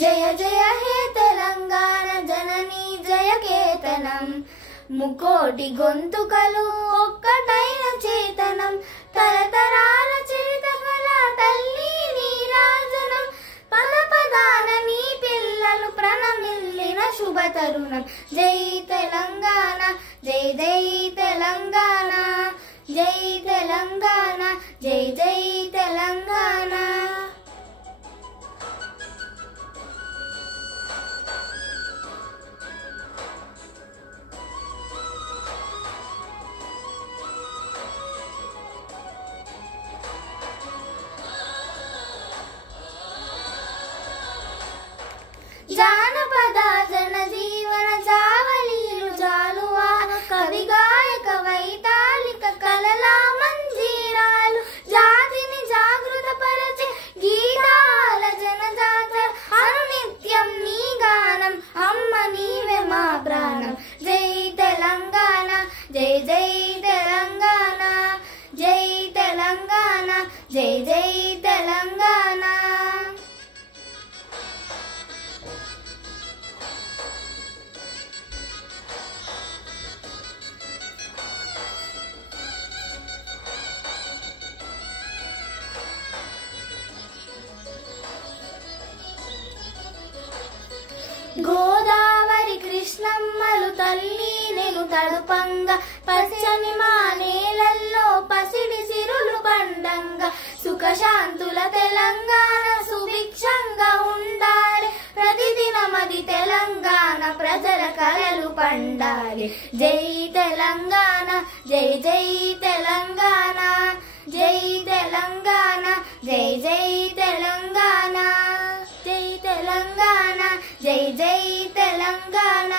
జయ జయ హే తెలంగాణ జననీ జయ కేతనం ముకోటి గొంతుకలు ఒక్కటైన చేతనం తరతరాల చరితగల తల్లి నీరాజనం పద పదాన నీ పిల్లలు ప్రణమిల్లిన శుభ తరుణం జై తెలంగాణ జై జై తెలంగాణ జై తెలంగాణ జై జై తెలంగాణ. జానపద జనజీవన జావలీలు జాలువాన కవి గాయక వైతాళిక కలల మంజీరాలు జాతిని జాగృత పరచే గీతాల జనజాతర అనునిత్యం నీ గానం అమ్మ నీవే మా ప్రాణం జై తెలంగాణ జై జై తెలంగాణ జై తెలంగాణ జై జై తెలంగాణ. గోదావరి కృష్ణమ్మలు తల్లి నెలు తడుపంగా పచ్చని మా నేలల్లో పసిడి సిరులు పండంగా సుఖశాంతుల తెలంగాణ సుభిక్షంగా ఉండాలి ప్రతిదినమది తెలంగాణ ప్రజల కలలు పండాలి జై తెలంగాణ జై జై తెలంగాణ జై తెలంగాణ జై జై తెలంగాణ జై తెలంగాణ జై జై తెలంగాణ.